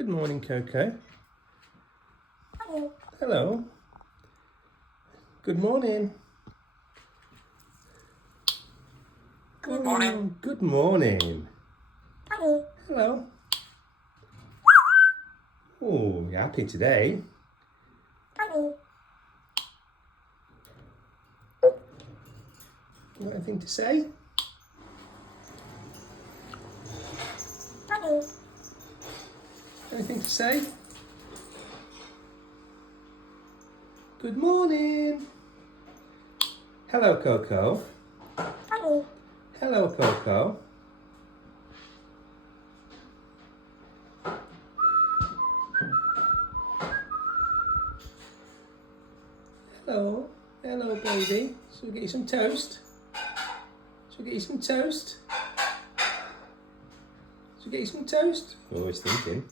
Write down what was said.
Good morning, Coco. Hello. Hello. Good morning. Good morning. Good morning. Hello. Hello. Oh, you're happy today. Hello. You got anything to say? Hello. Anything to say? Good morning. Hello, Coco. Hello. Hello, Coco. Hello. Hello, baby. Shall we get you some toast? Shall we get you some toast? Shall we get you some toast? Oh, he's thinking.